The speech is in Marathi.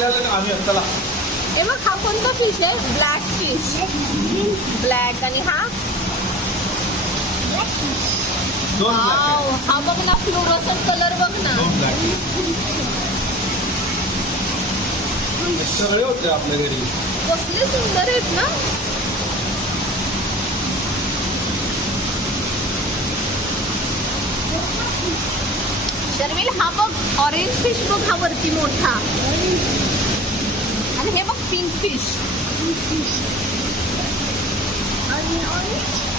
आपल्याला आम्ही चला. हे बघ हा कोणता फिश आहे? Black fish. ब्लॅक आणि हा दोन black वाव, आहेत. हा बघ ना फ्लोरोसंट कलर बघ ना. दोन black. हे सगळे होते आपल्या घरी. कसले सुंदर आहेत ना. शर्मिल हा बघ ऑरेंज फिश बघ, हा वरती मोठा. आणि हे बघ पिंक फिश. आणि ऑरेंज